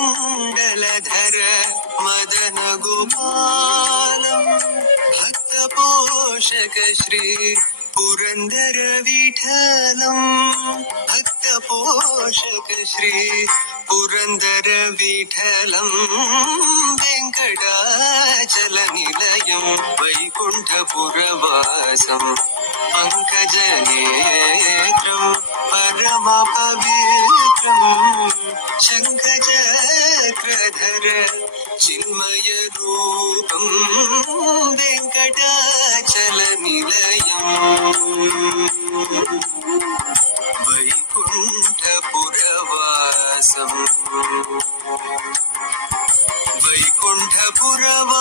मकरकुण्डलधर मदन गोपालम् भक्तपोषक श्री पुरन्दर विठलम् भक्तपोषक श्री पुरन्दर विठलम् वेङ्कटाचलनिलयम् वैकुण्ठपुरवासम् पङ्कजनेत्रम् परमपवित्रम् शङ्खचक्रधर चिन्मयरूपम् वेङ्कटाचलनिलयम् वैकुण्ठपुरवासम् वैकुण्ठपुरवासम्